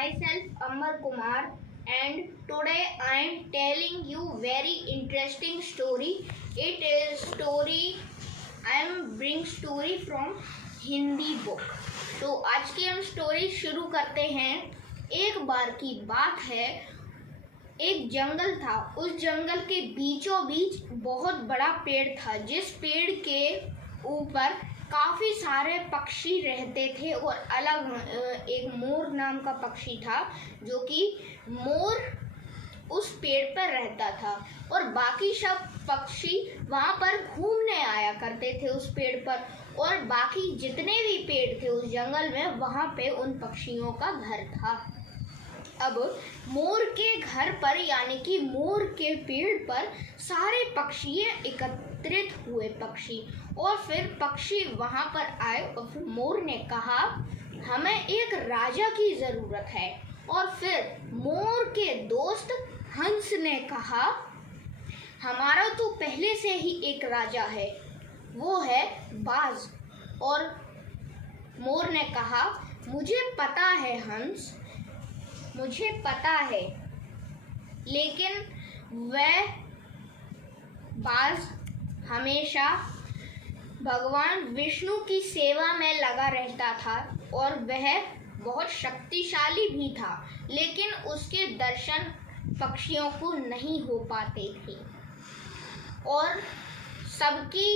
myself Amar Kumar, and today I am telling you very interesting story. It is story I am bring story from Hindi book. तो आज की हम story शुरू करते हैं. एक बार की बात है, एक जंगल था. उस जंगल के बीचों बीच बहुत बड़ा पेड़ था, जिस पेड़ के ऊपर काफ़ी सारे पक्षी रहते थे. और अलग एक मोर नाम का पक्षी था, जो कि मोर उस पेड़ पर रहता था. और बाकी सब पक्षी वहाँ पर घूमने आया करते थे उस पेड़ पर. और बाकी जितने भी पेड़ थे उस जंगल में, वहाँ पे उन पक्षियों का घर था. अब मोर के घर पर, यानी कि मोर के पेड़ पर सारे पक्षी एकत्रित हुए पक्षी. और फिर पक्षी वहाँ पर आए और फिर मोर ने कहा, हमें एक राजा की ज़रूरत है. और फिर मोर के दोस्त हंस ने कहा, हमारा तो पहले से ही एक राजा है, वो है बाज. और मोर ने कहा, मुझे पता है हंस, मुझे पता है, लेकिन वह बाज हमेशा भगवान विष्णु की सेवा में लगा रहता था. और वह बहुत शक्तिशाली भी था, लेकिन उसके दर्शन पक्षियों को नहीं हो पाते थे. और सबकी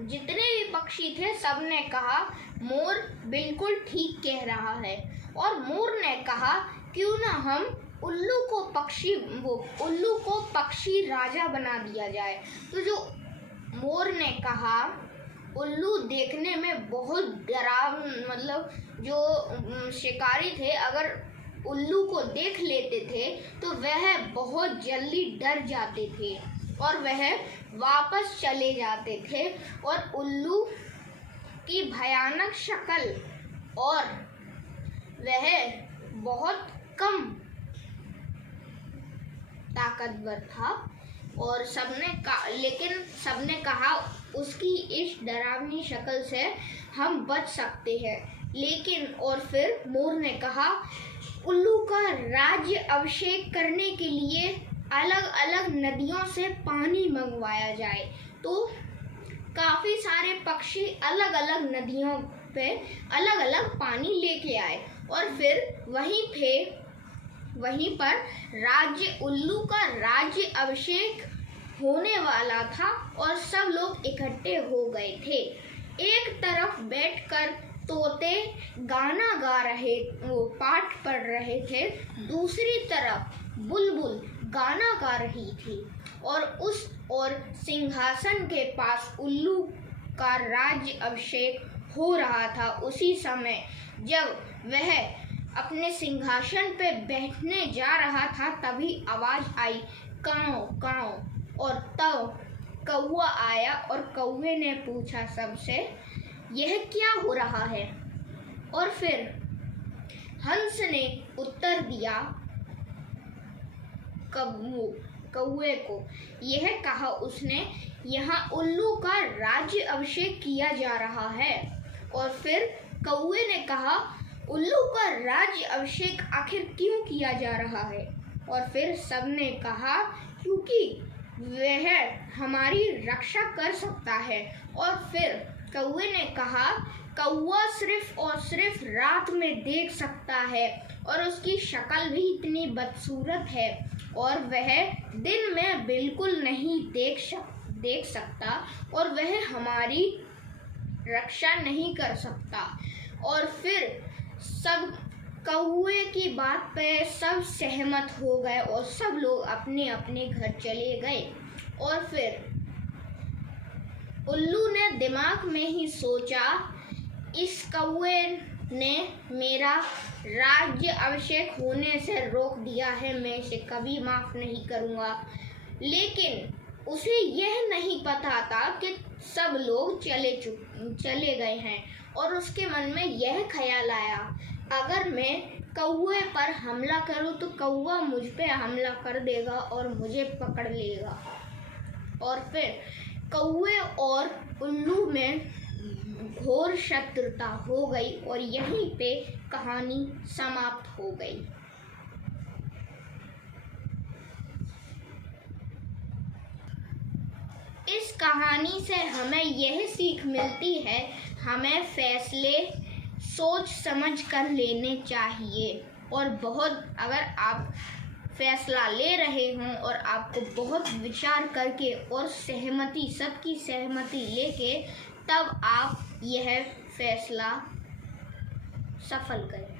जितने भी पक्षी थे, सब ने कहा, मोर बिल्कुल ठीक कह रहा है. और मोर ने कहा, क्यों ना हम उल्लू को पक्षी राजा बना दिया जाए. तो जो मोर ने कहा, उल्लू देखने में बहुत मतलब जो शिकारी थे, अगर उल्लू को देख लेते थे तो वह बहुत जल्दी डर जाते थे और वह वापस चले जाते थे. और उल्लू की भयानक शक्ल, और वह बहुत कम ताकतवर था. और लेकिन सबने कहा, उसकी इस डरावनी शक्ल से हम बच सकते हैं. लेकिन और फिर मोर ने कहा, उल्लू का राज्य अभिषेक करने के लिए अलग अलग नदियों से पानी मंगवाया जाए. तो काफ़ी सारे पक्षी अलग अलग नदियों पे अलग अलग पानी लेके आए. और फिर वहीं पर उल्लू का राज्य अभिषेक होने वाला था और सब लोग इकट्ठे हो गए थे. एक तरफ बैठकर तोते गाना गा रहे, वो पाठ पढ़ रहे थे. दूसरी तरफ बुलबुल गाना गा रही थी. और सिंहासन के पास उल्लू का राज्य अभिषेक हो रहा था. उसी समय जब वह अपने सिंहासन पे बैठने जा रहा था, तभी आवाज़ आई, काऊ काऊ. और तब कौवा आया और कौवे ने पूछा सबसे, यह क्या हो रहा है. और फिर हंस ने उत्तर दिया कौवे को. यह कहा उसने, यहाँ उल्लू का राज्य अभिषेक किया जा रहा है. और फिर कौवे ने कहा, उल्लू का राज्य अभिषेक आखिर क्यों किया जा रहा है. और फिर सबने कहा, क्योंकि वह हमारी रक्षा कर सकता है. और फिर कौवे ने कहा, कौवा सिर्फ और सिर्फ रात में देख सकता है, और उसकी शक्ल भी इतनी बदसूरत है, और वह दिन में बिल्कुल नहीं देख सकता, और वह हमारी रक्षा नहीं कर सकता. और फिर सब कौवे की बात पे सब सहमत हो गए और सब लोग अपने अपने घर चले गए. और फिर उल्लू ने दिमाग में ही सोचा, इस कौवे ने मेरा राज्य अभिषेक होने से रोक दिया है, मैं इसे कभी माफ़ नहीं करूँगा. लेकिन उसे यह नहीं पता था कि सब लोग चले गए हैं. और उसके मन में यह ख्याल आया, अगर मैं कौवे पर हमला करूं तो कौवा मुझ पे हमला कर देगा और मुझे पकड़ लेगा. और फिर कौवे और उल्लू में घोर शत्रुता हो गई और यहीं पे कहानी समाप्त हो गई. कहानी से हमें यह सीख मिलती है, हमें फैसले सोच समझ कर लेने चाहिए। और बहुत अगर आप फैसला ले रहे हों और आपको बहुत विचार करके और सहमति, सबकी सहमति लेके, तब आप यह फैसला सफल करें।